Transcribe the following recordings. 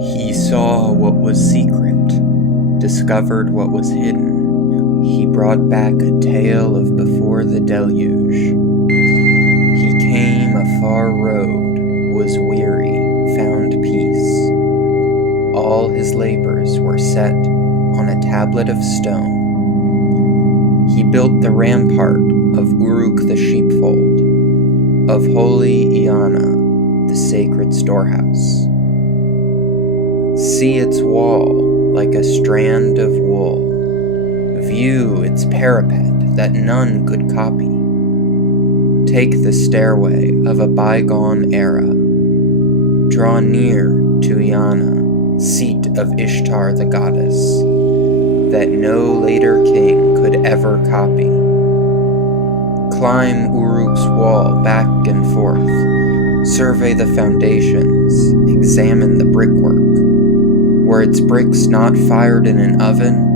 He saw what was secret, discovered what was hidden. He brought back a tale of before the deluge. He came a far road, was weary, found peace. All his labors were set on a tablet of stone. He built the rampart of Uruk the sheepfold, of holy Iana, the sacred storehouse. See its wall like a strand of wool. View its parapet that none could copy. Take the stairway of a bygone era. Draw near to Iana, seat of Ishtar the goddess, that no later king could ever copy. Climb Uruk's wall back and forth. Survey the foundations. Examine the brickwork. Were its bricks not fired in an oven?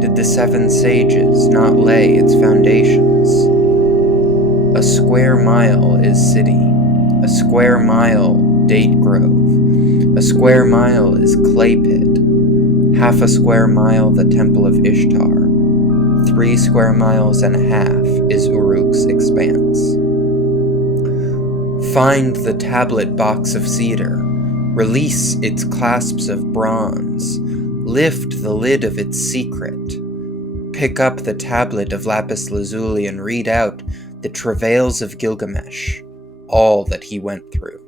Did the 7 sages not lay its foundations? A square mile is city. A square mile date grove. A square mile is clay pit. Half a square mile the temple of Ishtar. 3 square miles and a half is Uruk's expanse. Find the tablet box of cedar. Release its clasps of bronze. Lift the lid of its secret. Pick up the tablet of lapis lazuli and read out the travails of Gilgamesh, all that he went through.